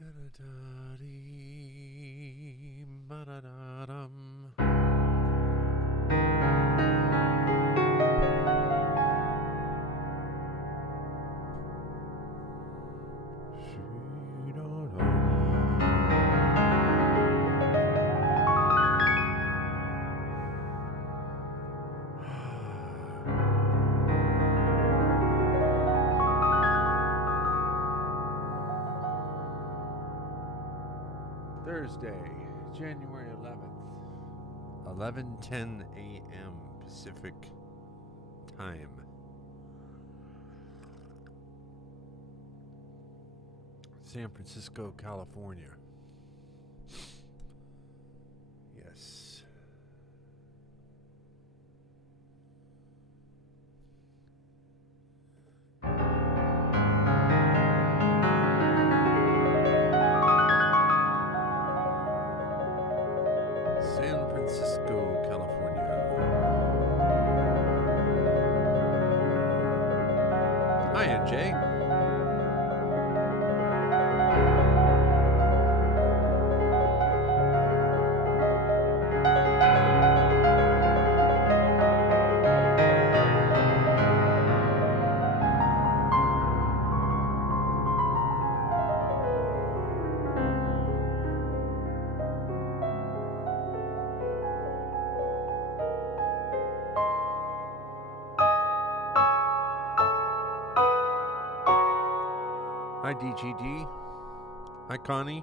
Da-da-da-dee, ba-da-da-dum. Thursday, January 11th, 11:10 a.m. Pacific Time. San Francisco, California. Yes. San Francisco, California. Hi, NJ. Hi, DGD. Hi, Connie.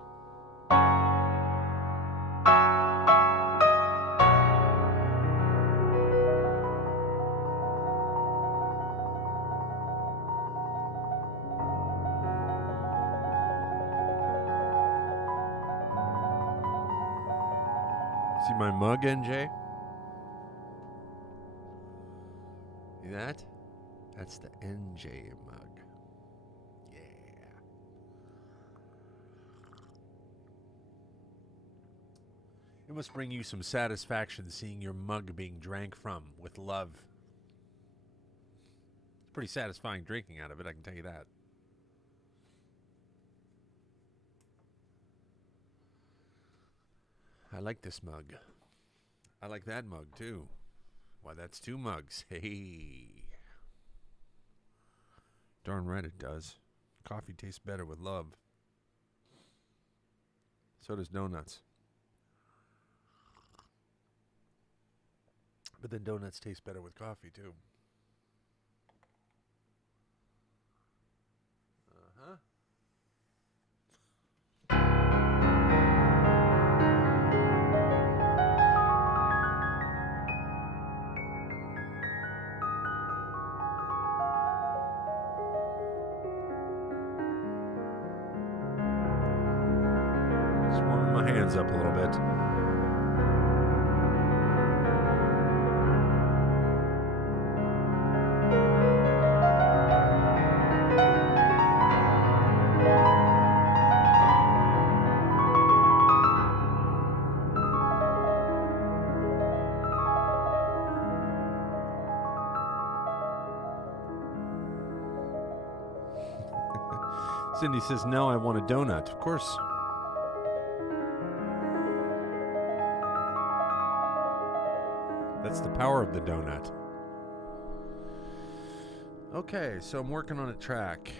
See my mug, NJ? See that? That's the NJ mug. Yeah. It must bring you some satisfaction seeing your mug being drank from with love. It's pretty satisfying drinking out of it, I can tell you that. I like this mug. I like that mug too. Why, that's two mugs. Hey. Darn right it does. Coffee tastes better with love. So does donuts. But then donuts taste better with coffee too. Uh-huh. Just warming my hands up a little bit. Cindy says, no, I want a donut. Of course. That's the power of the donut. Okay, so I'm working on a track.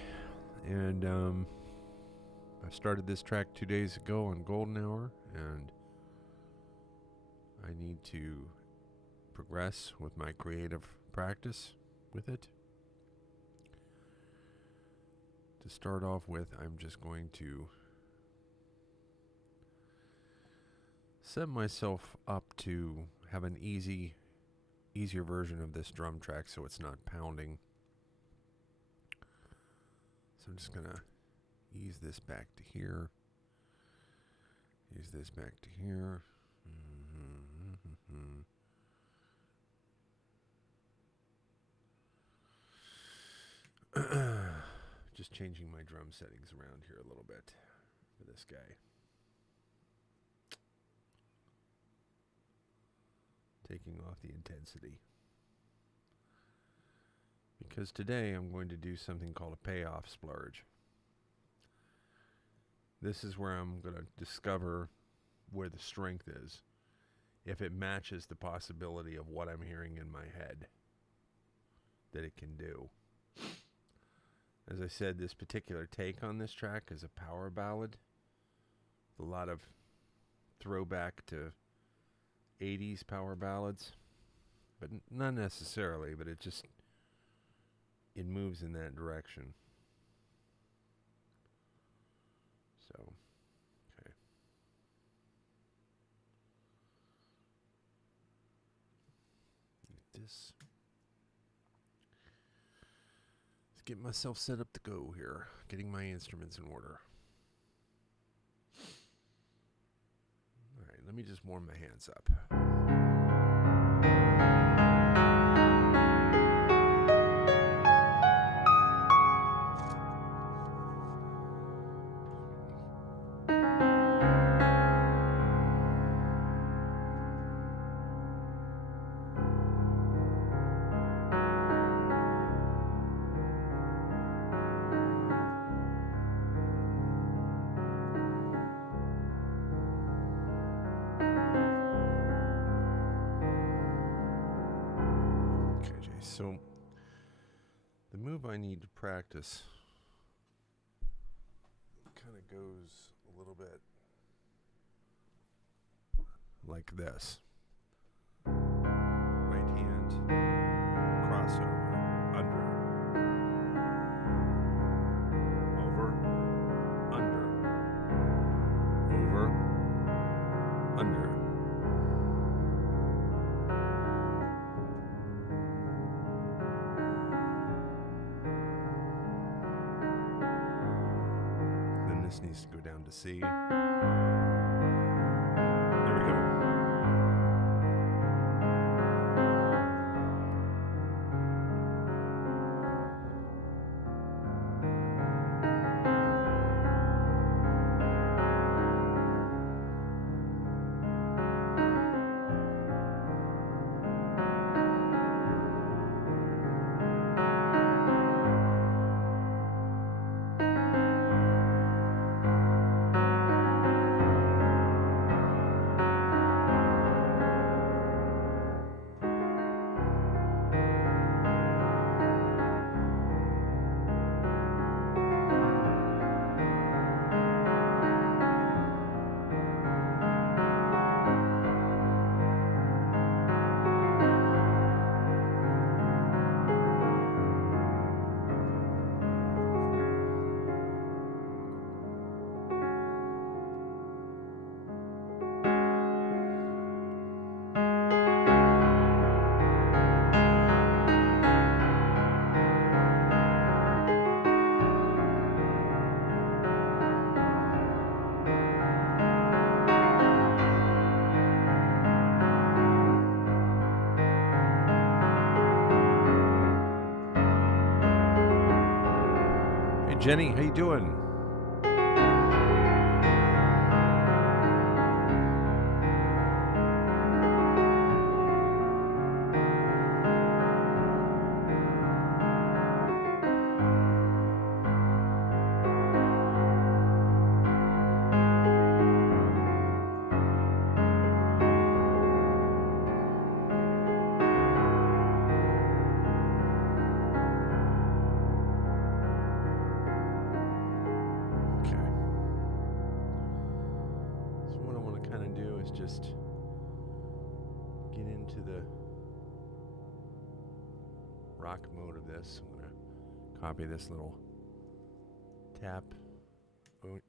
And I started this track 2 days ago on Golden Hour. And I need to progress with my creative practice with it. To start off with, I'm just going to set myself up to have an easier version of this drum track so it's not pounding. So I'm just going to ease this back to here. Ease this back to here. Just changing my drum settings around here a little bit for this guy. Taking off the intensity. Because today I'm going to do something called a payoff splurge. This is where I'm going to discover where the strength is, if it matches the possibility of what I'm hearing in my head that it can do. As I said, this particular take on this track is a power ballad. A lot of throwback to 80s power ballads, but not necessarily, but it moves in that direction. So, okay. Let's get myself set up to go here, getting my instruments in order. All right, let me just warm my hands up. So, the move I need to practice kind of goes a little bit like this. Right hand, crossover, under, over, under, over, under. This needs to go down to C. There we go. Jenny, how you doing? Just get into the rock mode of this. I'm going to copy this little tap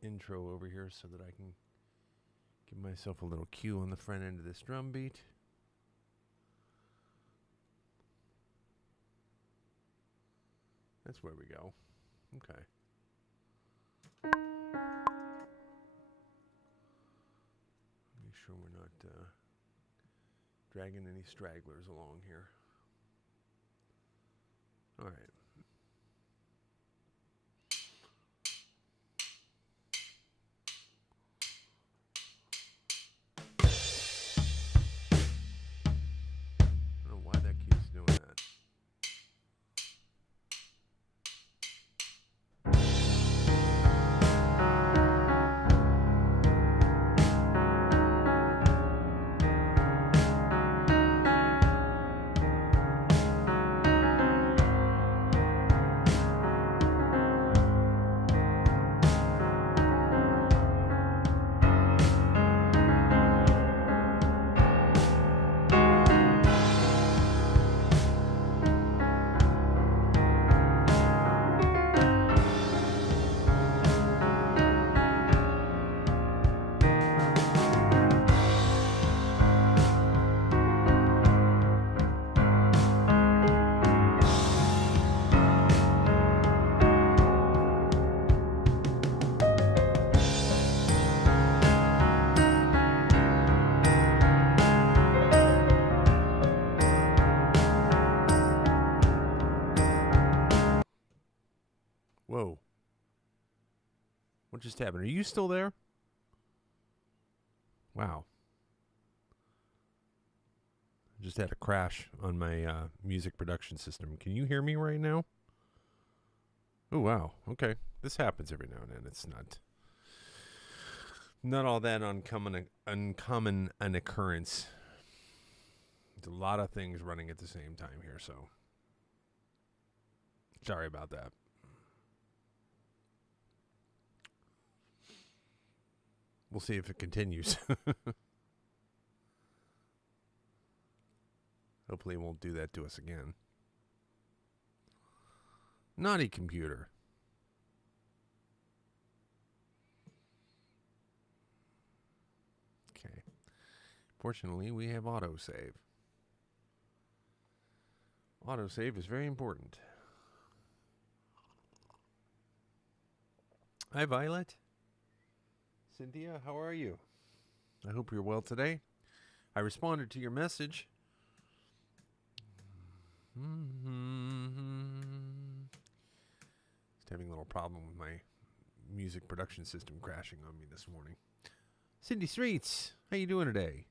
intro over here so that I can give myself a little cue on the front end of this drum beat. That's where we go. Okay. Make sure we're not dragging any stragglers along here. All right. I don't know why that keeps doing that. What just happened? Are you still there? Wow. Just had a crash on my music production system. Can you hear me right now? Oh, wow. Okay. This happens every now and then. It's not all that uncommon an occurrence. There's a lot of things running at the same time here, so sorry about that. We'll see if it continues. Hopefully it won't do that to us again. Naughty computer. Okay. Fortunately, we have autosave. Autosave is very important. Hi, Violet. Cynthia, how are you? I hope you're well today. I responded to your message. Just having a little problem with my music production system crashing on me this morning. Cindy Streets, how you doing today?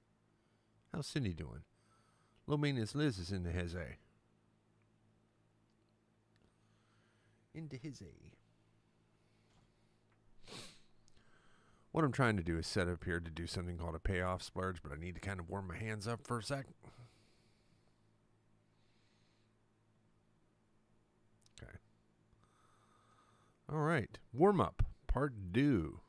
How's Cindy doing? Low maintenance Liz is into his A. What I'm trying to do is set up here to do something called a payoff splurge, but I need to kind of warm my hands up for a sec. Okay. All right. Warm up, part 2.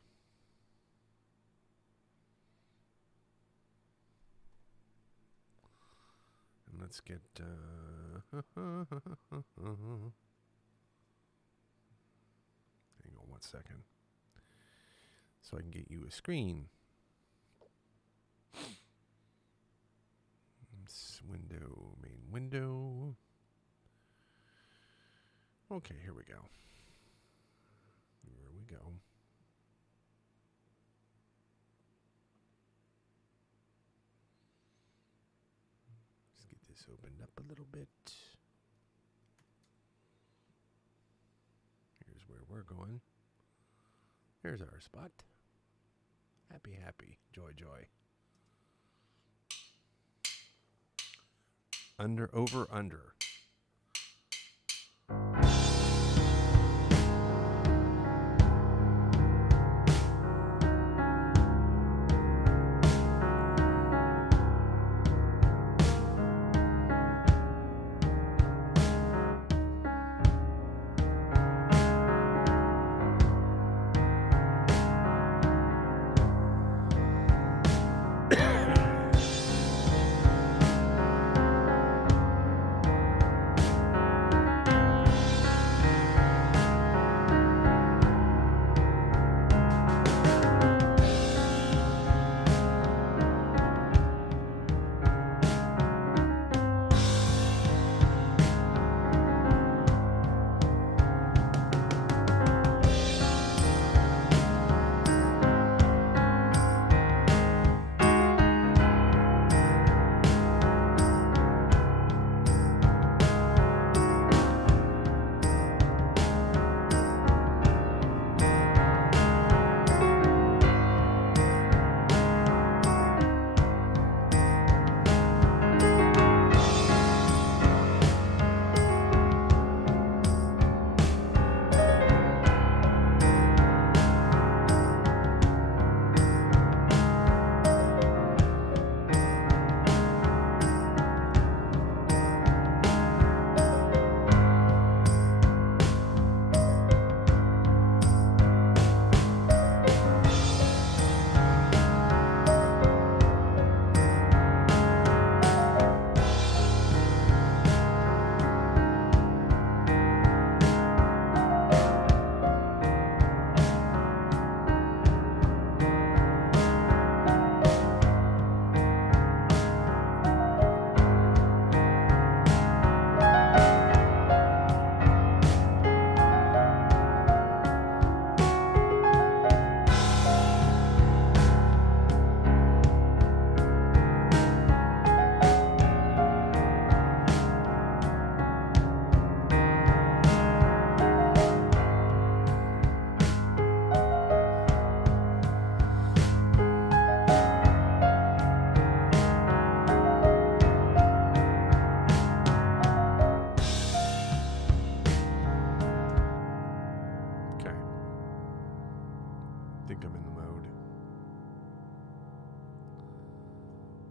And let's get... hang on 1 second. So I can get you a screen. Window, main window. Okay, here we go. Here we go. Let's get this opened up a little bit. Here's where we're going. There's our spot. Happy, happy. Joy, joy. Under, over, under.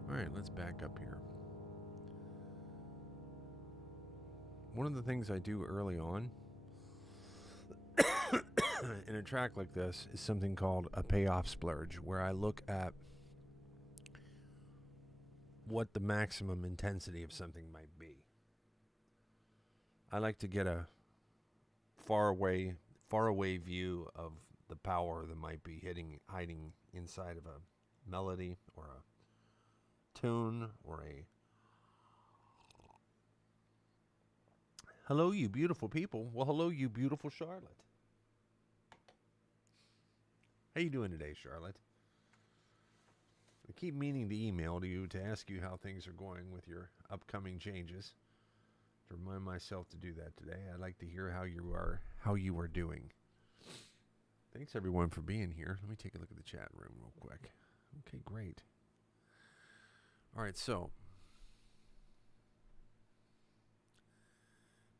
All right, let's back up here. One of the things I do early on in a track like this is something called a payoff splurge, where I look at what the maximum intensity of something might be. I like to get a far away view of the power that might be hiding inside of a melody or a tune or a hello, you beautiful people. Well, hello, you beautiful Charlotte. How you doing today, Charlotte? I keep meaning to email to you to ask you how things are going with your upcoming changes. To remind myself to do that today. I'd like to hear how you are doing. Thanks everyone for being here. Let me take a look at the chat room real quick. Okay, great. All right, so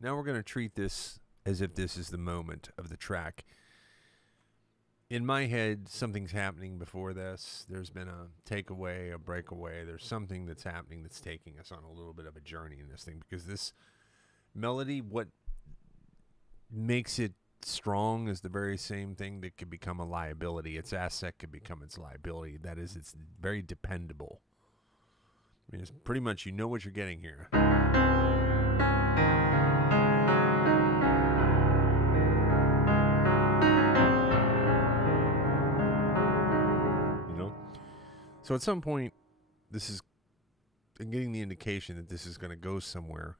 now we're going to treat this as if this is the moment of the track. In my head, something's happening before this. There's been a takeaway, a breakaway. There's something that's happening that's taking us on a little bit of a journey in this thing, because this melody, what makes it strong is the very same thing that could become a liability. Its asset could become its liability. That is, it's very dependable. I mean, it's pretty much, you know what you're getting here. So at some point, I'm getting the indication that this is going to go somewhere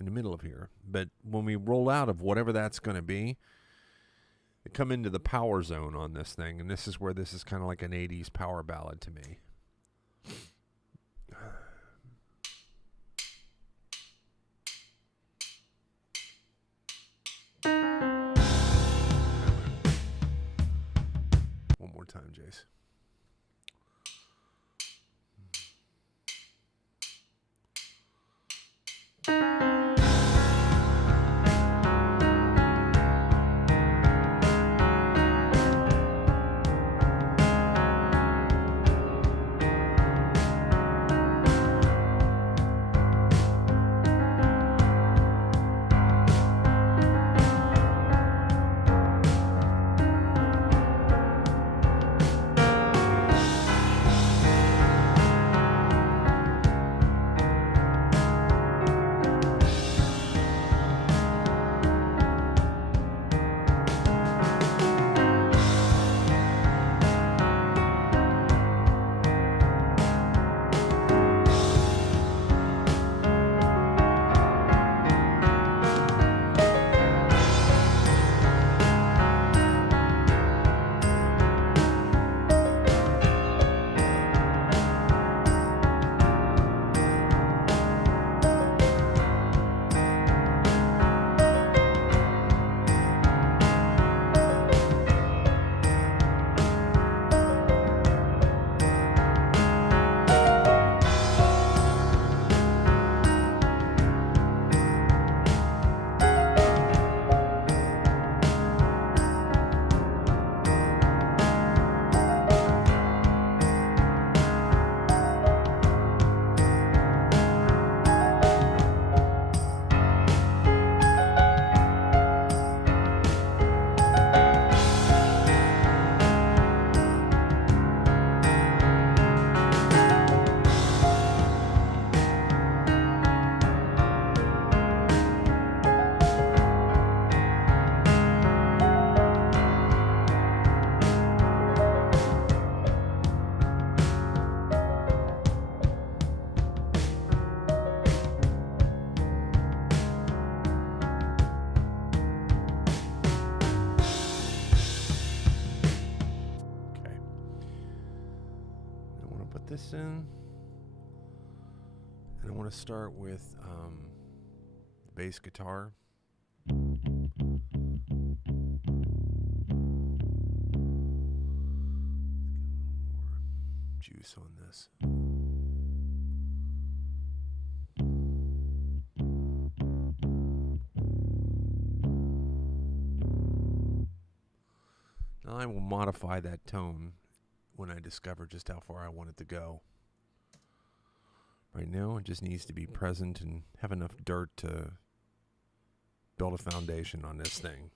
in the middle of here. But when we roll out of whatever that's going to be, we come into the power zone on this thing. And this is where this is kind of like an 80s power ballad to me. One more time, Jace. This in, and I want to start with the bass guitar. Let's get a little more juice on this. Now I will modify that tone when I discover just how far I want it to go. Right now, it just needs to be present and have enough dirt to build a foundation on this thing.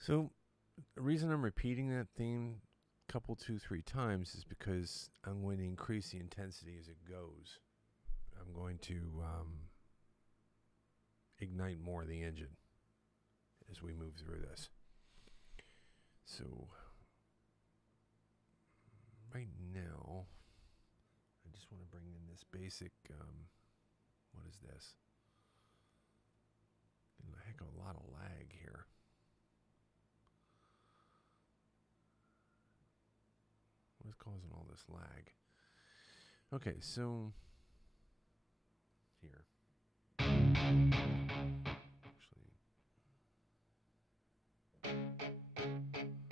So, the reason I'm repeating that theme a couple, 2, 3 times is because I'm going to increase the intensity as it goes. I'm going to ignite more of the engine as we move through this. So, right now, I just want to bring in this basic, what is this? Getting a heck of a lot of lag here. What is causing all this lag? Okay, so here. Actually, I'm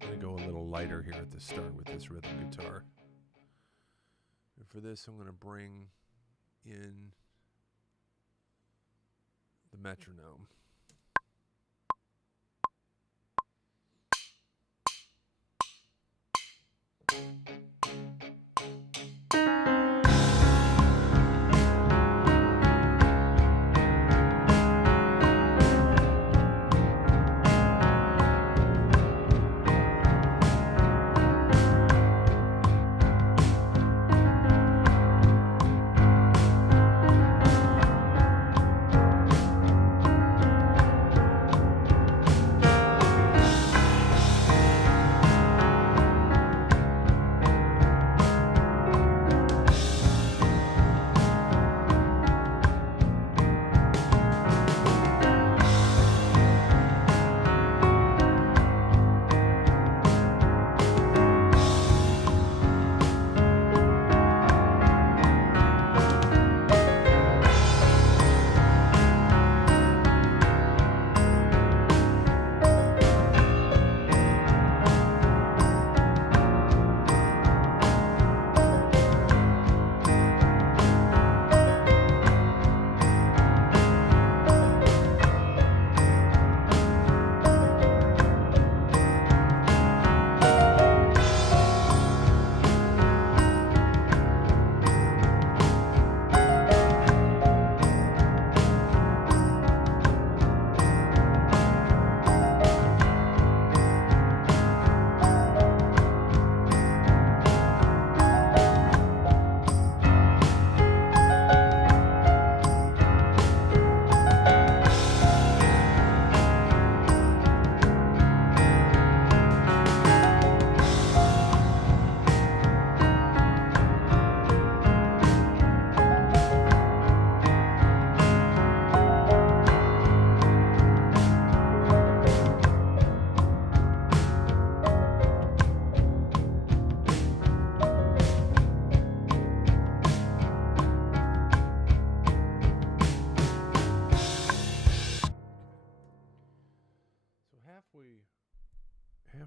going to go a little lighter here at the start with this rhythm guitar. And for this, I'm going to bring in the metronome.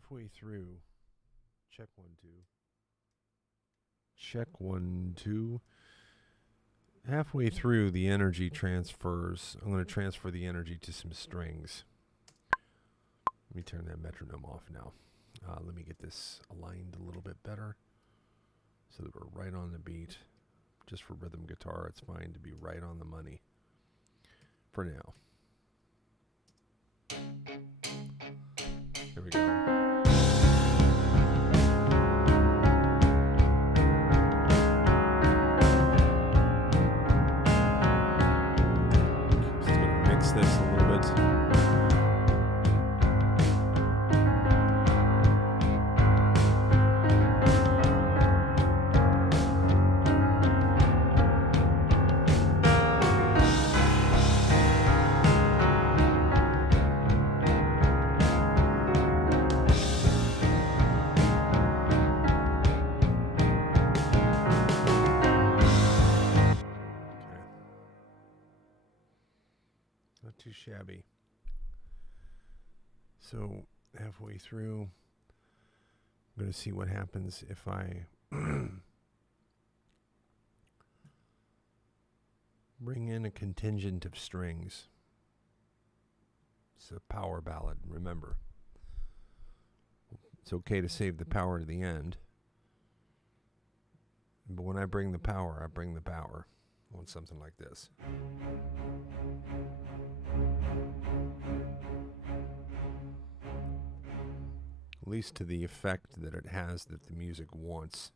halfway through. Check 1, 2. Check 1, 2. Halfway through, the energy transfers. I'm going to transfer the energy to some strings. Let me turn that metronome off now. Let me get this aligned a little bit better so that we're right on the beat. Just for rhythm guitar, it's fine to be right on the money for now. Here we go. This a little bit. Not too shabby. So halfway through, I'm going to see what happens if I bring in a contingent of strings. It's a power ballad, remember. It's okay to save the power to the end. But when I bring the power, I bring the power. I want something like this. At least to the effect that it has that the music wants.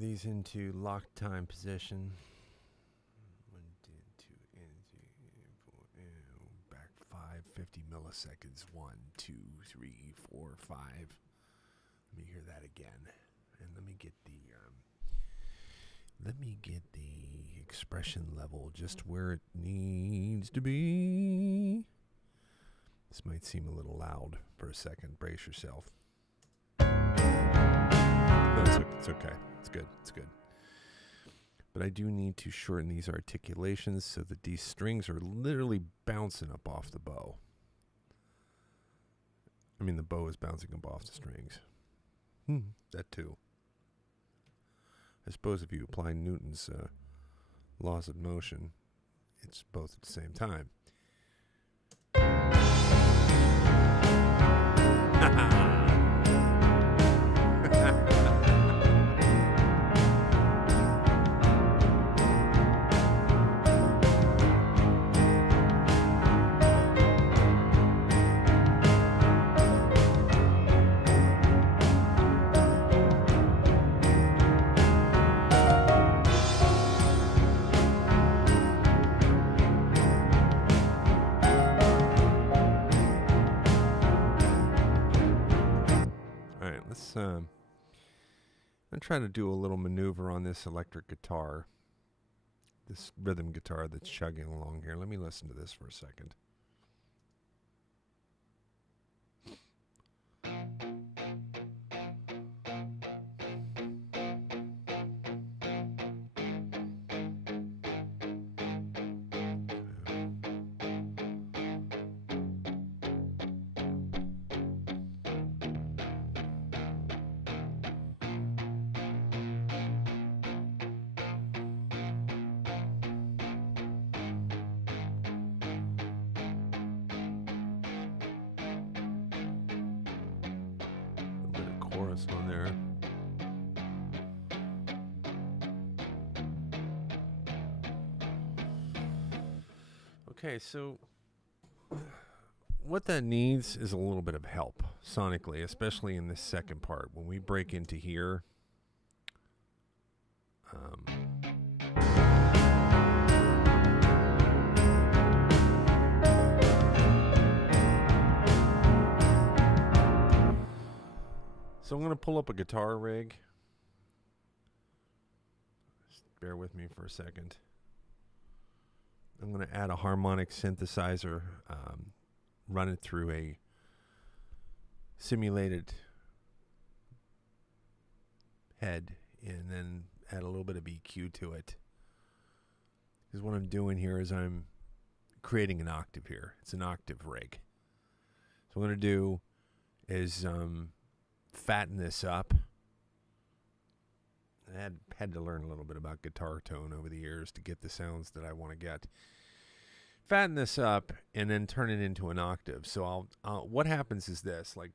these into lock time position. 1, 2, 2, back 5, 50 milliseconds. 1, 2, 3, 4, 5. Let me hear that again, and let me get the expression level just where it needs to be. This might seem a little loud for a second. Brace yourself. No, it's okay. It's good. It's good. But I do need to shorten these articulations so that these strings are literally bouncing up off the bow. I mean, the bow is bouncing up off the strings. That too. I suppose if you apply Newton's laws of motion, it's both at the same time. I'm trying to do a little maneuver on this electric guitar, this rhythm guitar that's chugging along here. Let me listen to this for a second. Chorus on there. Okay, so what that needs is a little bit of help sonically, especially in this second part. When we break into here, so I'm going to pull up a guitar rig. Just bear with me for a second. I'm going to add a harmonic synthesizer, run it through a simulated head, and then add a little bit of EQ to it. Because what I'm doing here is I'm creating an octave here. It's an octave rig. So what I'm going to do is fatten this up. I had to learn a little bit about guitar tone over the years to get the sounds that I want to get. Fatten this up and then turn it into an octave. So what happens is this, like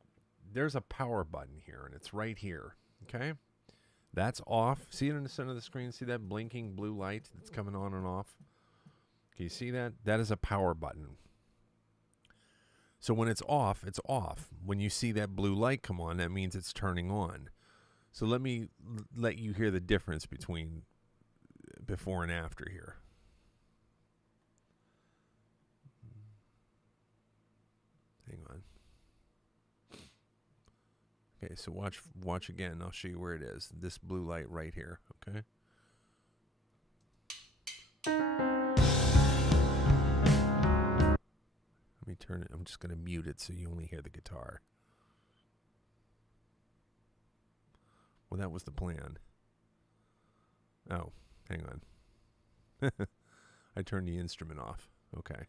there's a power button here and it's right here. Okay. That's off. See it in the center of the screen? See that blinking blue light that's coming on and off? Can you see that? That is a power button. So when it's off, it's off. When you see that blue light come on, that means it's turning on. So let me let you hear the difference between before and after here. Hang on. Okay, so watch again. I'll show you where it is. This blue light right here, okay? Let me turn it. I'm just going to mute it so you only hear the guitar. Well, that was the plan. Oh, hang on. I turned the instrument off. Okay.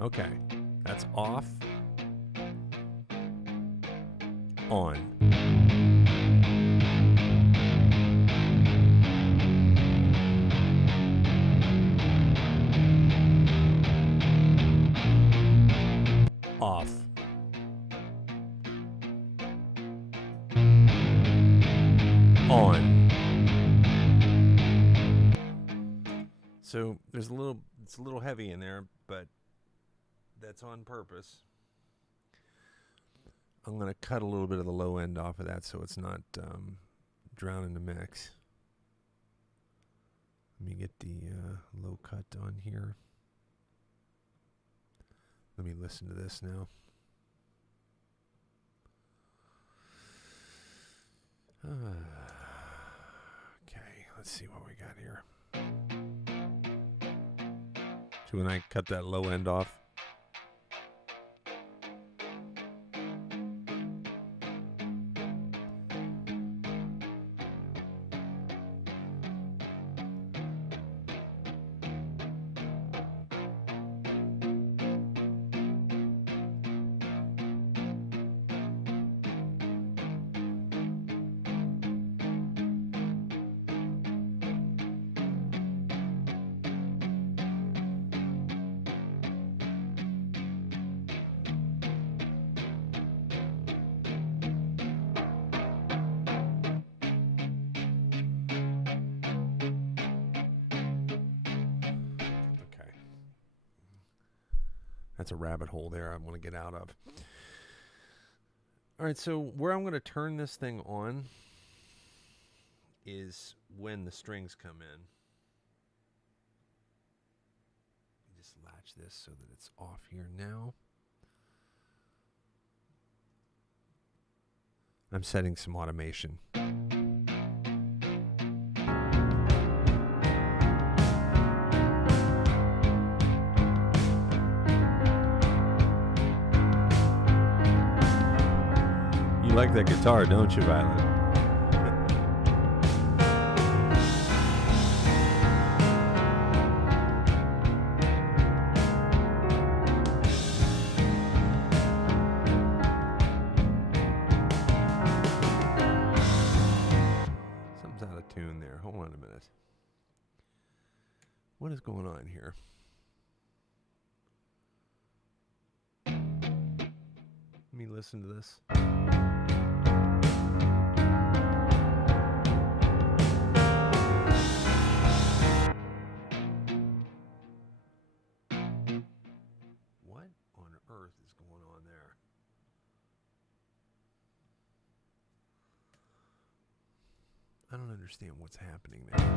Okay. That's off. On. Off. On. So it's a little heavy in there, but that's on purpose. I'm going to cut a little bit of the low end off of that so it's not drowning the mix. Let me get the low cut on here. Let me listen to this now. Okay, let's see what we got here. So when I cut that low end off, that's a rabbit hole there I want to get out of. All right, so where I'm going to turn this thing on is when the strings come in. Just latch this so that it's off here now. I'm setting some automation. You like that guitar, don't you, Violet? Something's out of tune there. Hold on a minute. What is going on here? Let me listen to this. What on earth is going on there? I don't understand what's happening there.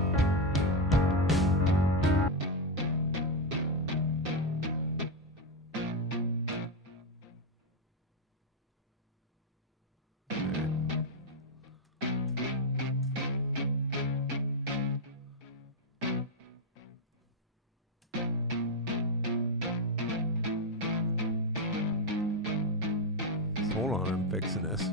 Hold on, I'm fixing this.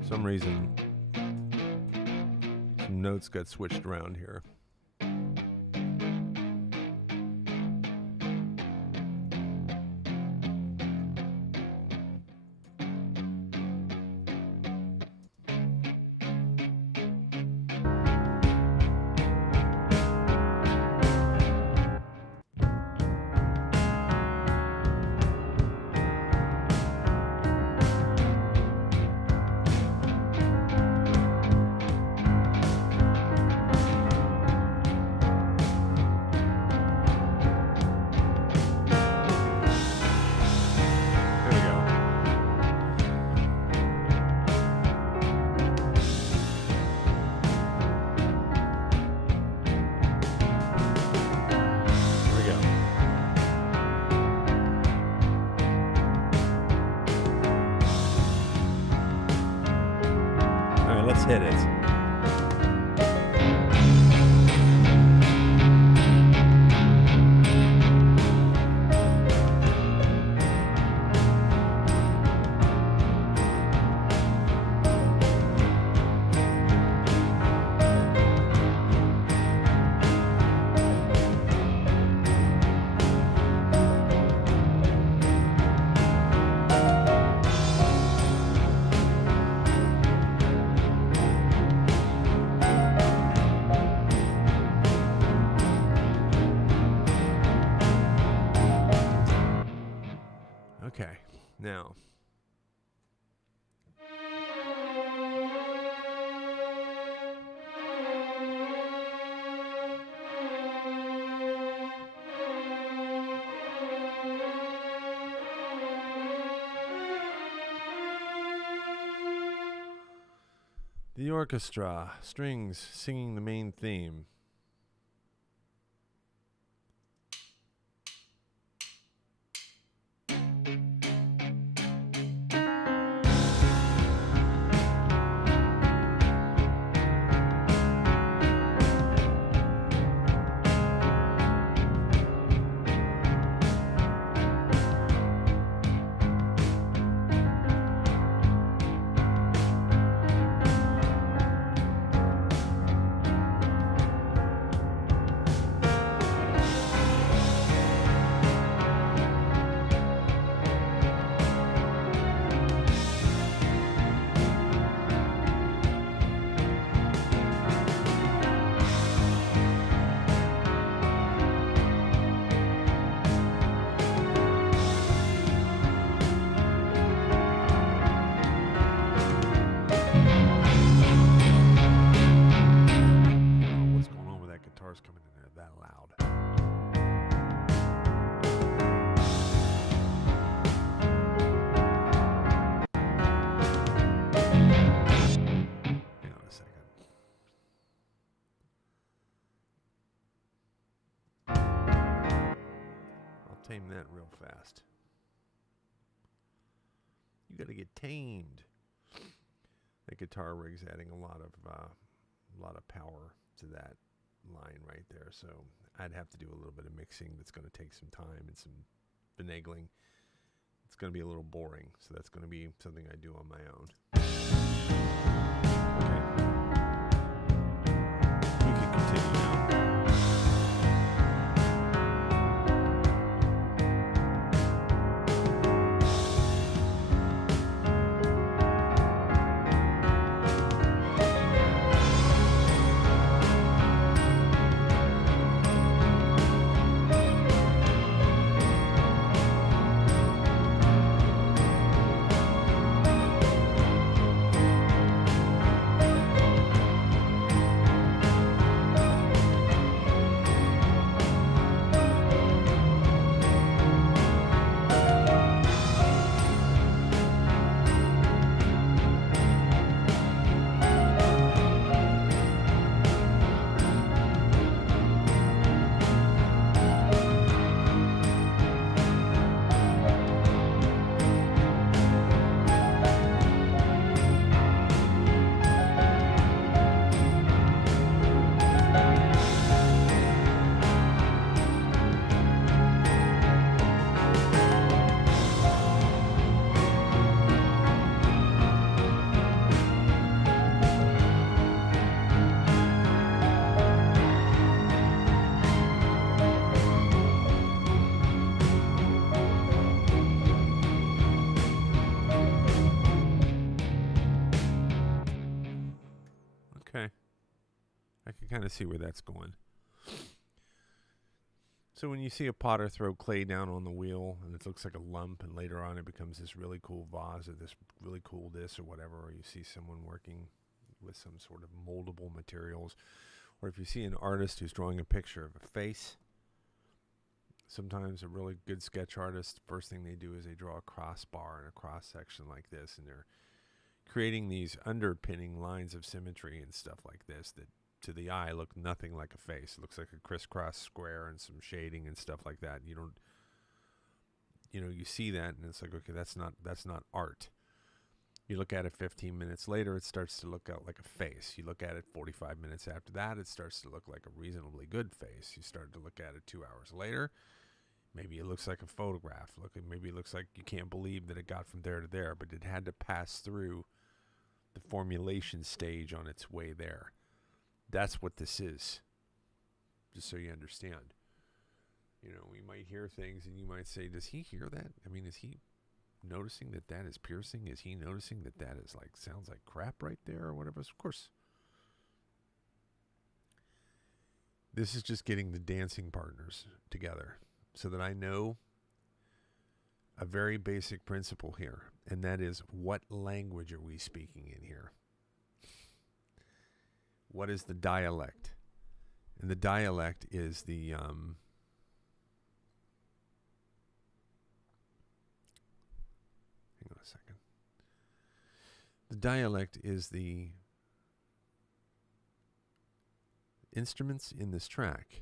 For some reason, some notes got switched around here. Let's hit it. Okay, now The orchestra, strings singing the main theme. Coming in there that loud. Hang on a second. I'll tame that real fast. You got to get tamed. The guitar rig's adding a lot of power to that line right there, so I'd have to do a little bit of mixing. That's going to take some time and some finagling. It's going to be a little boring, so that's going to be something I do on my own. Okay. We can continue now. Okay. I can kind of see where that's going. So when you see a potter throw clay down on the wheel and it looks like a lump, and later on it becomes this really cool vase or this really cool this or whatever, or you see someone working with some sort of moldable materials, or if you see an artist who's drawing a picture of a face, sometimes a really good sketch artist, first thing they do is they draw a crossbar and a cross section like this, and they're creating these underpinning lines of symmetry and stuff like this that to the eye look nothing like a face. It looks like a crisscross square and some shading and stuff like that. You see that and it's like, okay, that's not art. You look at it 15 minutes later, it starts to look out like a face. You look at it 45 minutes after that, it starts to look like a reasonably good face. You start to look at it 2 hours later, maybe it looks like a photograph. Maybe it looks like you can't believe that it got from there to there, but it had to pass through the formulation stage on its way there. That's what this is, just so you understand. We might hear things and you might say, does he hear that? I mean, is he noticing that that is piercing? Is he noticing that that is like, sounds like crap right there or whatever? Of course. This is just getting the dancing partners together so that I know a very basic principle here, and that is, what language are we speaking in here? What is the dialect? And the dialect is the hang on a second. The dialect is the instruments in this track.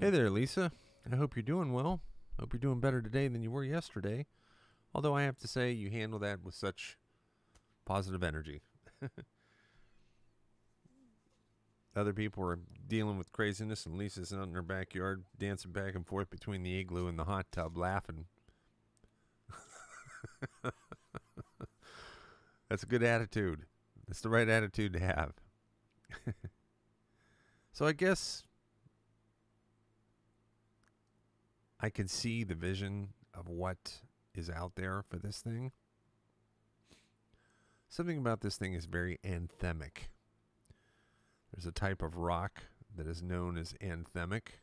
Hey there, Lisa. I hope you're doing well. Hope you're doing better today than you were yesterday. Although I have to say, you handle that with such positive energy. Other people are dealing with craziness, and Lisa's out in her backyard dancing back and forth between the igloo and the hot tub, laughing. That's a good attitude. That's the right attitude to have. So I guess I can see the vision of what is out there for this thing. Something about this thing is very anthemic. There's a type of rock that is known as anthemic,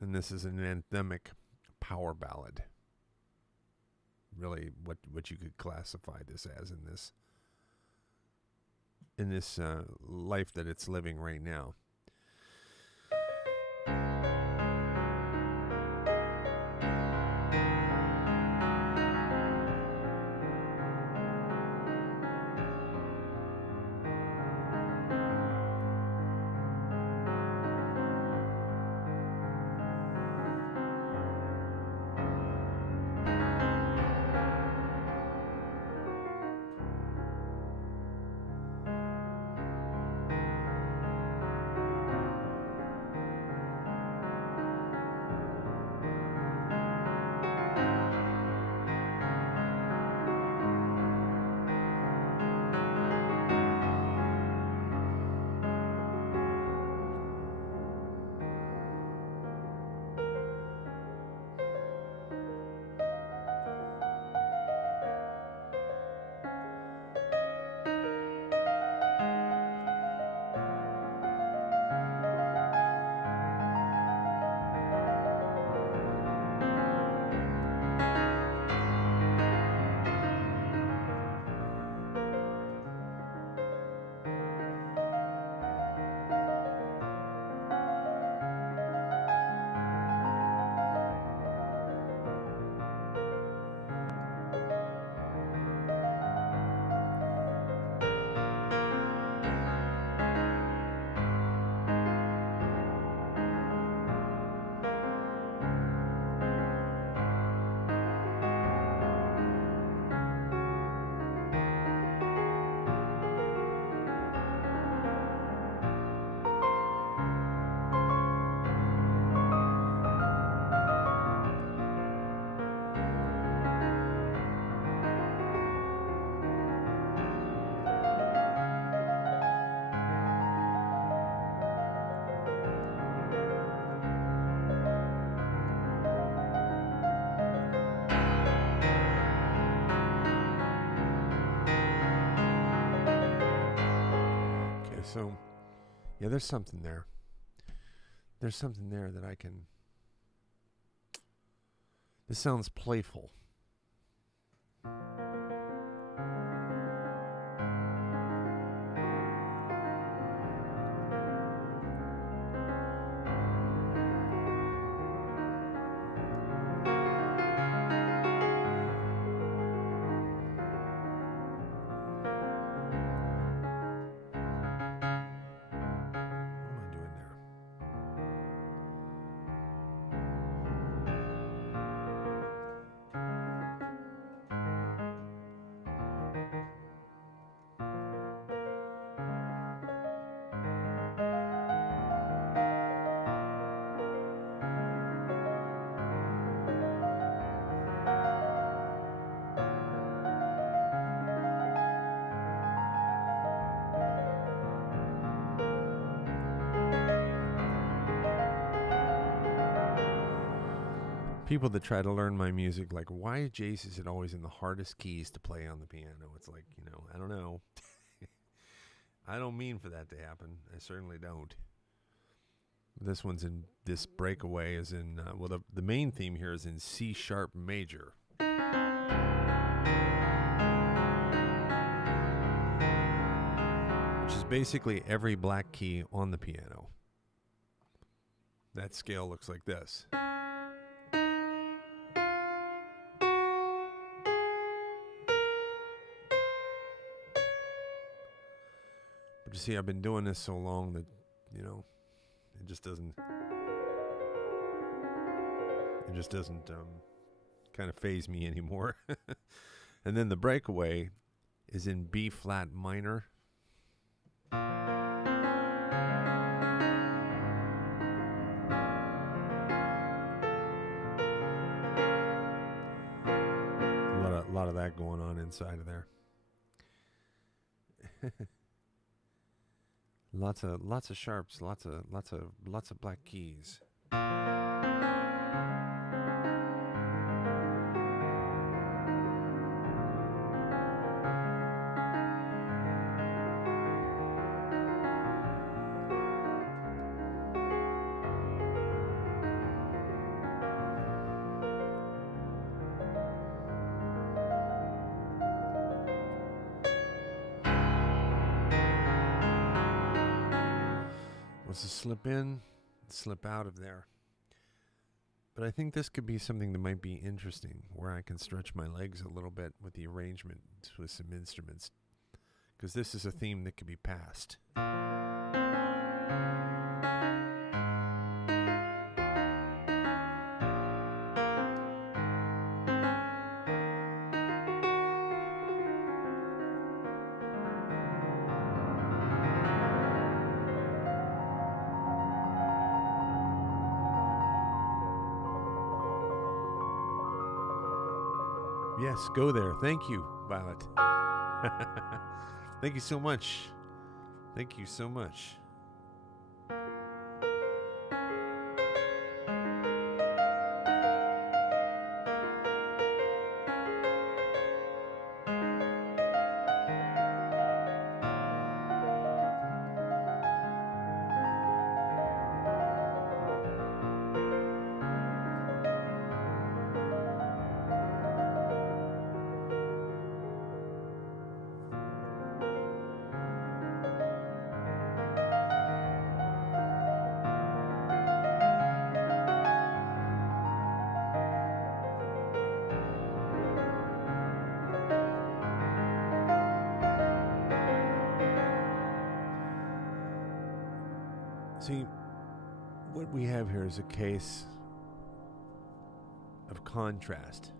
and this is an anthemic power ballad. Really, what you could classify this as in this life that it's living right now. So, yeah, there's something there. There's something there that I can... This sounds playful. people that try to learn my music, like, why Jace is it always in the hardest keys to play on the piano? It's like, I don't know. I don't mean for that to happen. I certainly don't. This one's in, this breakaway is in, the main theme here is in C sharp major. Which is basically every black key on the piano. That scale looks like this. But you see, I've been doing this so long that, it just doesn't kind of faze me anymore. And then the breakaway is in B flat minor. A lot of that going on inside of there. Lots of sharps, lots of black keys. To slip in, slip out of there. But I think this could be something that might be interesting, where I can stretch my legs a little bit with the arrangement with some instruments, because this is a theme that could be passed. Yes, go there. Thank you, Violet. Thank you so much. Thank you so much. See, what we have here is a case of contrast.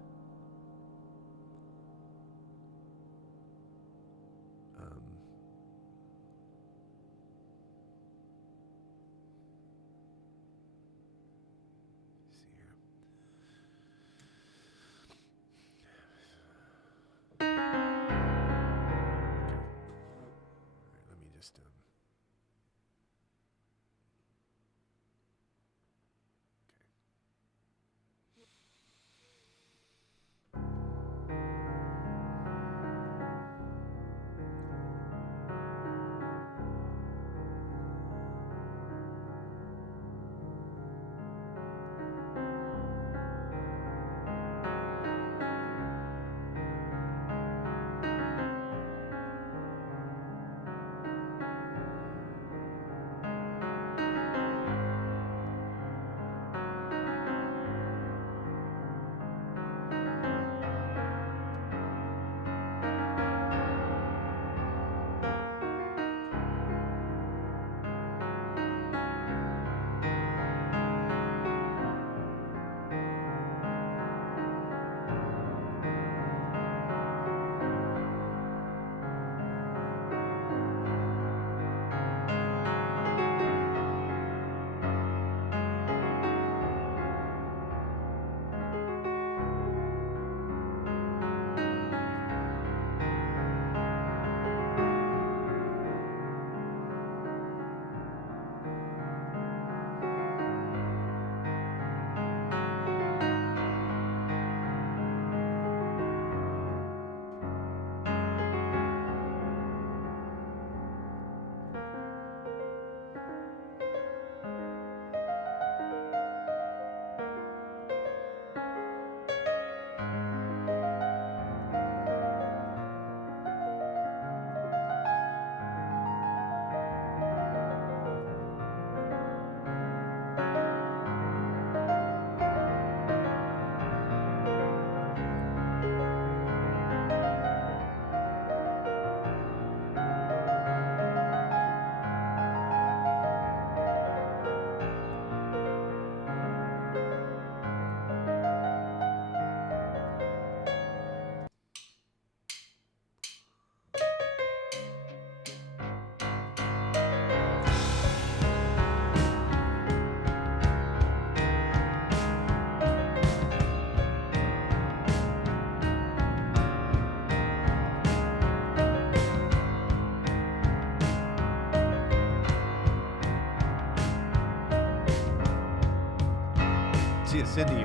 Cindy.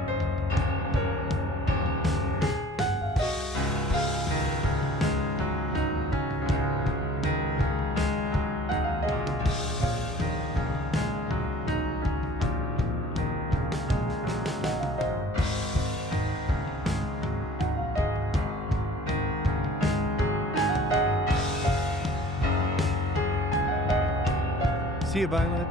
See you, Violet.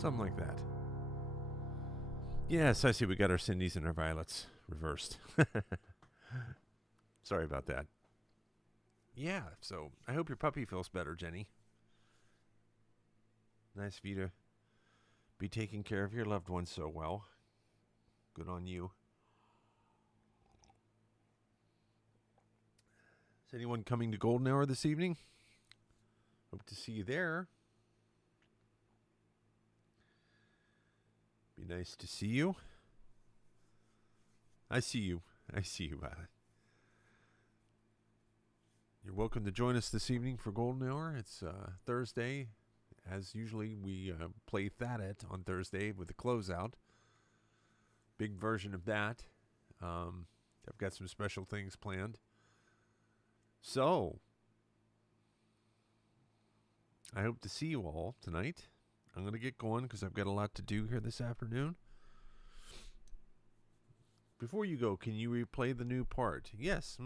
Something like that. Yes, I see we got our Cindy's and our Violets reversed. Sorry about that. Yeah, so I hope your puppy feels better, Jenny. Nice of you to be taking care of your loved ones so well. Good on you. Is anyone coming to Golden Hour this evening? Hope to see you there. Be nice to see you. I see you. I see you, Violet. You're welcome to join us this evening for Golden Hour. It's Thursday. As usually, we play That It on Thursday with the closeout. Big version of that. I've got some special things planned. So, I hope to see you all tonight. I'm going to get going because I've got a lot to do here this afternoon. Before you go, can you replay the new part? Yes.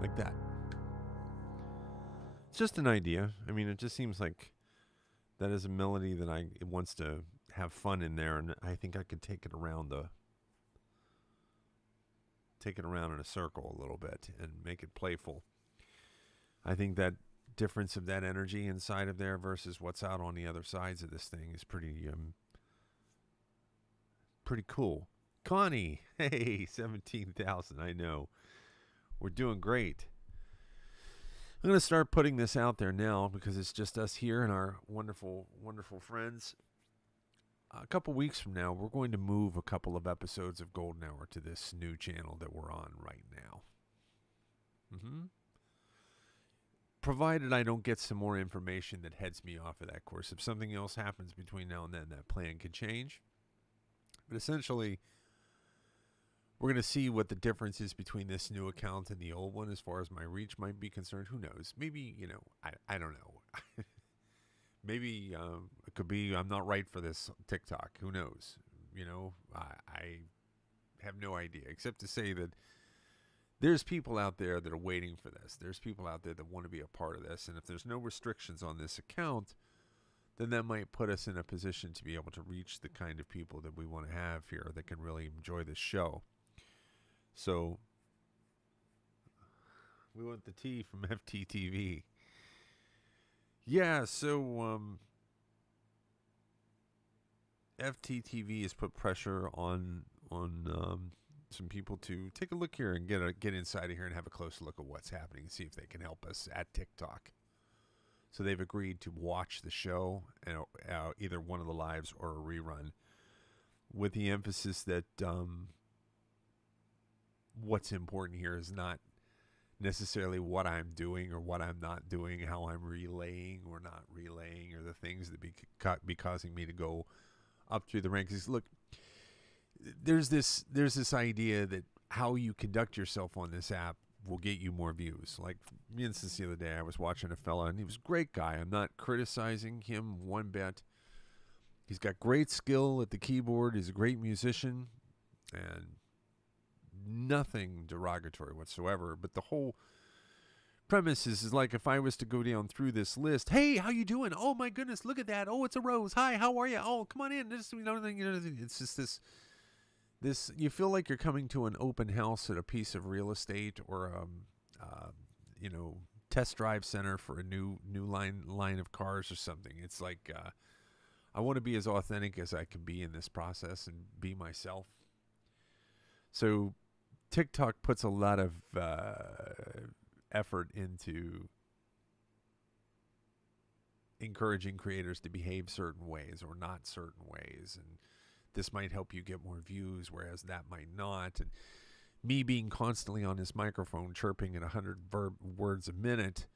Like that. It's just an idea. I mean, it just seems like that is a melody that it wants to have fun in there, and I think I could take it around in a circle a little bit and make it playful. I think that difference of that energy inside of there versus what's out on the other sides of this thing is pretty cool. Connie, hey, 17,000, I know. We're doing great. I'm going to start putting this out there now because it's just us here and our wonderful, wonderful friends. A couple weeks from now, we're going to move a couple of episodes of Golden Hour to this new channel that we're on right now. Provided I don't get some more information that heads me off of that course. If something else happens between now and then, that plan could change. But essentially, we're going to see what the difference is between this new account and the old one as far as my reach might be concerned. Who knows? Maybe, I don't know. Maybe it could be I'm not right for this TikTok. Who knows? I have no idea, except to say that there's people out there that are waiting for this. There's people out there that want to be a part of this. And if there's no restrictions on this account, then that might put us in a position to be able to reach the kind of people that we want to have here that can really enjoy this show. So we want the T from FTTV. Yeah, so FTTV has put pressure on some people to take a look here and get inside of here and have a close look at what's happening and see if they can help us at TikTok. So they've agreed to watch the show, either one of the lives or a rerun, with the emphasis that what's important here is not necessarily what I'm doing or what I'm not doing, how I'm relaying or not relaying, or the things that be causing me to go up through the ranks. Look, there's this idea that how you conduct yourself on this app will get you more views. Like, for instance, the other day I was watching a fella, and he was a great guy. I'm not criticizing him one bit. He's got great skill at the keyboard. He's a great musician, and nothing derogatory whatsoever. But the whole premise is like, if I was to go down through this list, hey, how you doing? Oh my goodness, look at that. Oh, it's a Rose. Hi, how are you? Oh, come on in. It's just this. You feel like you're coming to an open house at a piece of real estate or test drive center for a new line of cars or something. It's like I want to be as authentic as I can be in this process and be myself. So TikTok puts a lot of effort into encouraging creators to behave certain ways or not certain ways, and this might help you get more views, whereas that might not. And me being constantly on this microphone chirping at 100 words a minute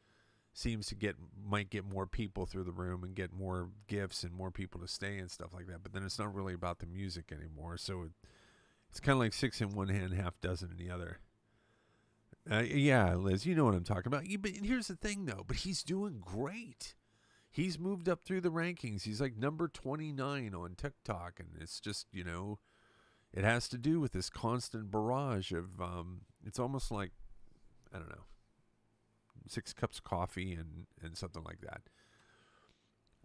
might get more people through the room and get more gifts and more people to stay and stuff like that. But then it's not really about the music anymore. So it's kind of like 6 in one hand, half dozen in the other. Yeah, Liz, you know what I'm talking about. But here's the thing, though. But he's doing great. He's moved up through the rankings. He's like number 29 on TikTok. And it's just, it has to do with this constant barrage of, it's almost like, I don't know, 6 cups of coffee and something like that.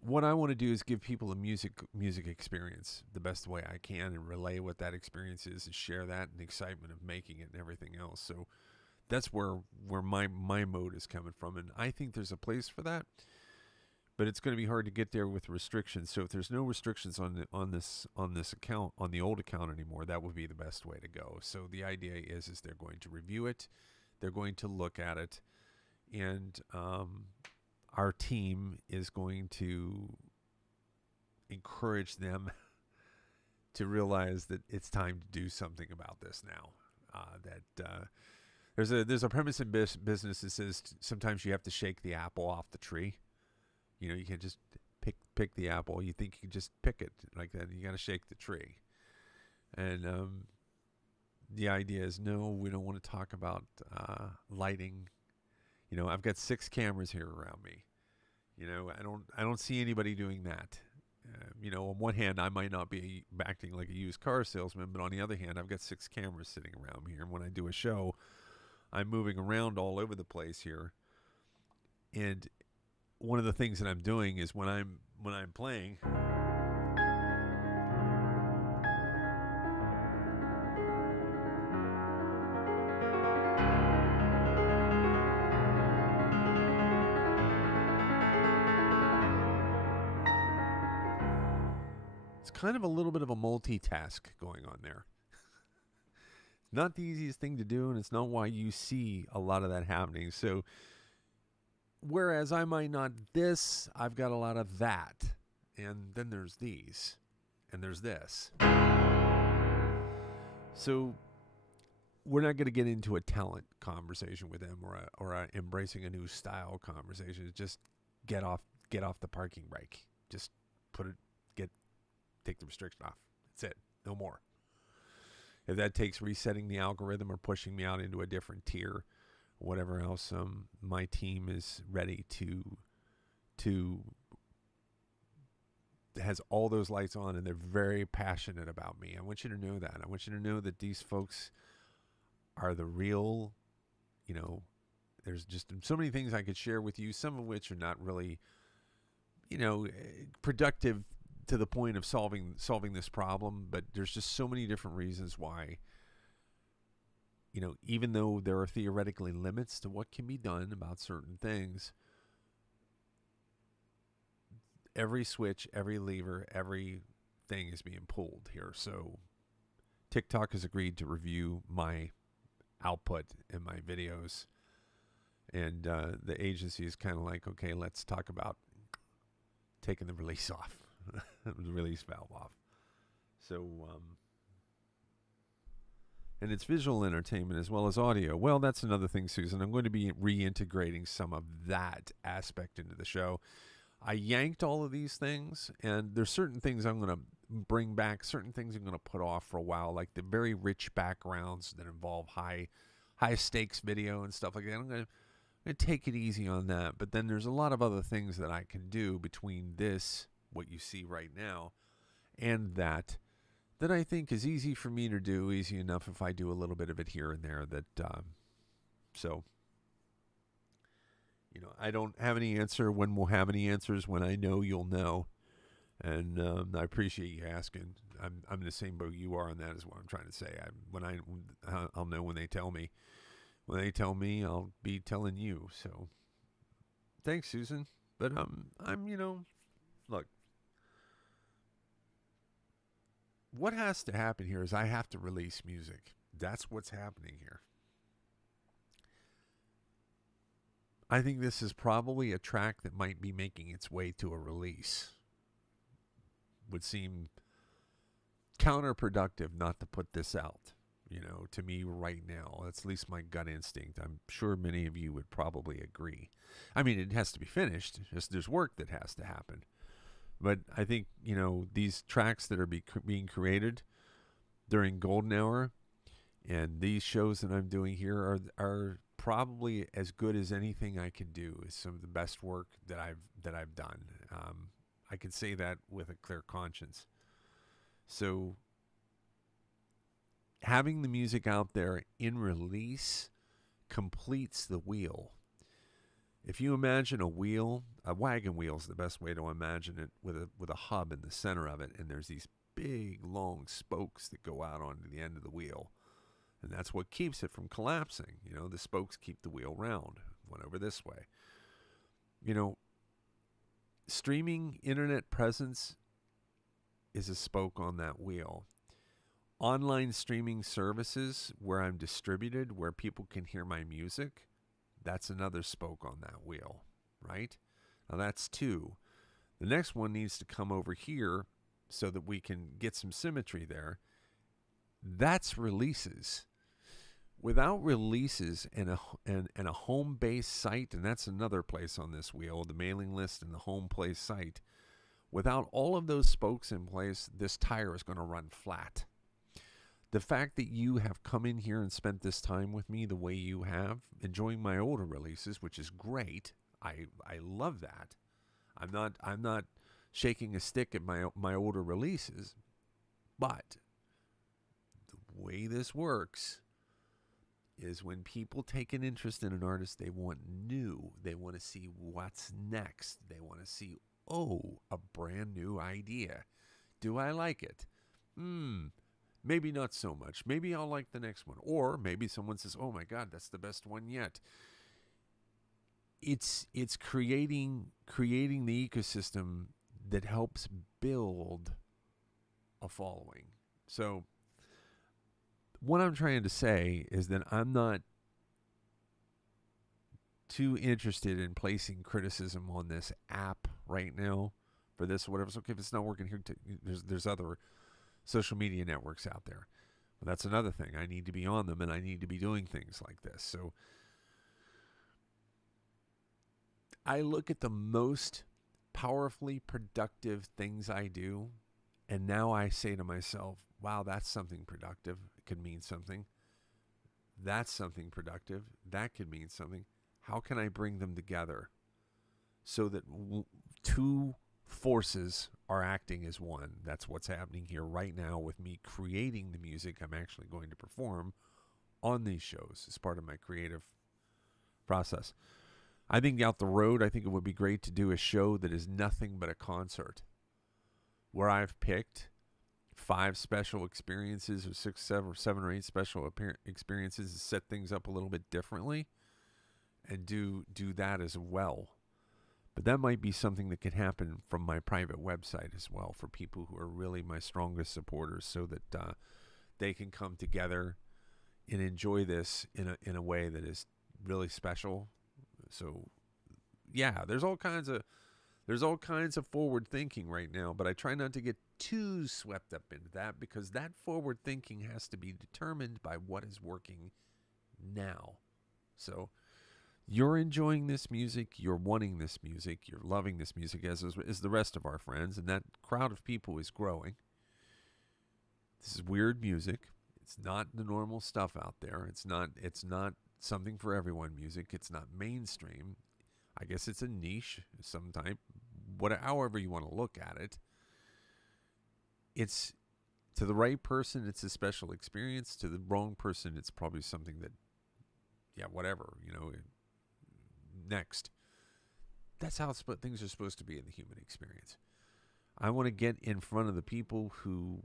What I want to do is give people a music experience the best way I can and relay what that experience is and share that and the excitement of making it and everything else. So that's where my mode is coming from. And I think there's a place for that. But it's going to be hard to get there with restrictions. So if there's no restrictions on this account, on the old account anymore, that would be the best way to go. So the idea is they're going to review it, they're going to look at it, and our team is going to encourage them to realize that it's time to do something about this now. There's a premise in business that says sometimes you have to shake the apple off the tree. You can't just pick the apple. You think you can just pick it like that. You got to shake the tree. And the idea is, no, we don't want to talk about lighting. I've got 6 cameras here around me. I don't see anybody doing that. On one hand, I might not be acting like a used car salesman, but on the other hand, I've got 6 cameras sitting around me here. And when I do a show, I'm moving around all over the place here. And one of the things that I'm doing is when I'm playing, it's kind of a little bit of a multitask going on there. It's not the easiest thing to do, and it's not why you see a lot of that happening. So whereas I might not this, I've got a lot of that. And then there's these. And there's this. So we're not going to get into a talent conversation with them or a embracing a new style conversation. It's just get off the parking brake. Just take the restriction off. That's it. No more. If that takes resetting the algorithm or pushing me out into a different tier, whatever else, my team is ready to has all those lights on, and they're very passionate about me. I want you to know that. I want you to know that these folks are the real, there's just so many things I could share with you, some of which are not really, productive to the point of solving this problem. But there's just so many different reasons why, even though there are theoretically limits to what can be done about certain things, every switch, every lever, everything is being pulled here. So TikTok has agreed to review my output in my videos. And the agency is kind of like, okay, let's talk about taking the release off, the release valve off. So, and it's visual entertainment as well as audio. Well, that's another thing, Susan. I'm going to be reintegrating some of that aspect into the show. I yanked all of these things, and there's certain things I'm going to bring back, certain things I'm going to put off for a while, like the very rich backgrounds that involve high stakes video and stuff like that. I'm going to take it easy on that. But then there's a lot of other things that I can do between this, what you see right now, and that I think is easy for me to do, easy enough if I do a little bit of it here and there. So, I don't have any answer. When we'll have any answers, when I know, you'll know. And I appreciate you asking. I'm in the same boat you are on that, is what I'm trying to say. I'll know when they tell me. When they tell me, I'll be telling you. So, thanks, Susan. But look, what has to happen here is I have to release music. That's what's happening here. I think this is probably a track that might be making its way to a release. Would seem counterproductive not to put this out, to me right now. That's at least my gut instinct. I'm sure many of you would probably agree. I mean, it has to be finished. Just there's work that has to happen. But I think, these tracks that are being created during Golden Hour and these shows that I'm doing here are probably as good as anything I can do. Is some of the best work that I've done. I can say that with a clear conscience. So having the music out there in release completes the wheel. If you imagine a wagon wheel is the best way to imagine it, with a hub in the center of it, and there's these big long spokes that go out onto the end of the wheel. And that's what keeps it from collapsing. The spokes keep the wheel round. One over this way. Streaming internet presence is a spoke on that wheel. Online streaming services where I'm distributed, where people can hear my music, that's another spoke on that wheel, right? Now that's two. The next one needs to come over here so that we can get some symmetry there. That's releases. Without releases and a home-based site, and that's another place on this wheel, the mailing list and the home place site, without all of those spokes in place, this tire is going to run flat. The fact that you have come in here and spent this time with me the way you have, enjoying my older releases, which is great. I love that. I'm not shaking a stick at my older releases, but the way this works is when people take an interest in an artist, they want new. They want to see what's next. They want to see, a brand new idea. Do I like it? Maybe not so much. Maybe I'll like the next one. Or maybe someone says, oh my God, that's the best one yet. It's creating the ecosystem that helps build a following. So what I'm trying to say is that I'm not too interested in placing criticism on this app right now for this or whatever. So okay, if it's not working here, there's other social media networks out there. But that's another thing. I need to be on them, and I need to be doing things like this. So I look at the most powerfully productive things I do, and now I say to myself, wow, that's something productive. It could mean something. That's something productive. That could mean something. How can I bring them together so that two forces are acting as one? That's what's happening here right now with me creating the music I'm actually going to perform on these shows as part of my creative process. I think out the road, I think it would be great to do a show that is nothing but a concert, where I've picked 5 special experiences or 6, 7 or 8 special experiences to set things up a little bit differently, and do that as well. But that might be something that could happen from my private website as well, for people who are really my strongest supporters, so that they can come together and enjoy this in a way that is really special. So yeah, there's all kinds of forward thinking right now, but I try not to get too swept up into that, because that forward thinking has to be determined by what is working now. So you're enjoying this music, you're wanting this music, you're loving this music, as is the rest of our friends, and that crowd of people is growing. This is weird music. It's not the normal stuff out there. It's not something for everyone music. It's not mainstream. I guess it's a niche of some type. However you want to look at it. It's, to the right person, it's a special experience. To the wrong person, it's probably something that, yeah, whatever, next. That's how things are supposed to be in the human experience. I want to get in front of the people who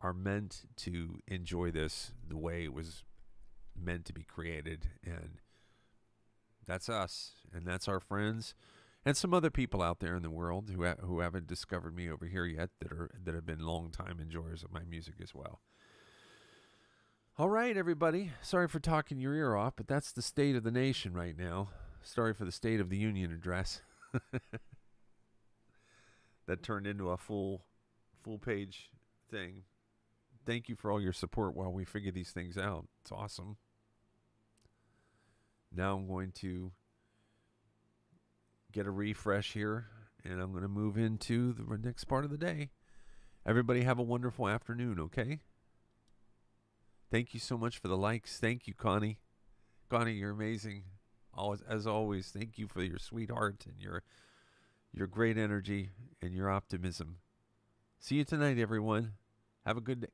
are meant to enjoy this the way it was meant to be created, and that's us, and that's our friends, and some other people out there in the world who haven't discovered me over here yet, that have been long time enjoyers of my music as well. All right, everybody. Sorry for talking your ear off, but that's the state of the nation right now. Sorry for the State of the Union address. That turned into a full page thing. Thank you for all your support while we figure these things out. It's awesome. Now I'm going to get a refresh here, and I'm going to move into the next part of the day. Everybody have a wonderful afternoon, okay? Thank you so much for the likes. Thank you, Connie. Connie, you're amazing. As always, thank you for your sweetheart and your great energy and your optimism. See you tonight, everyone. Have a good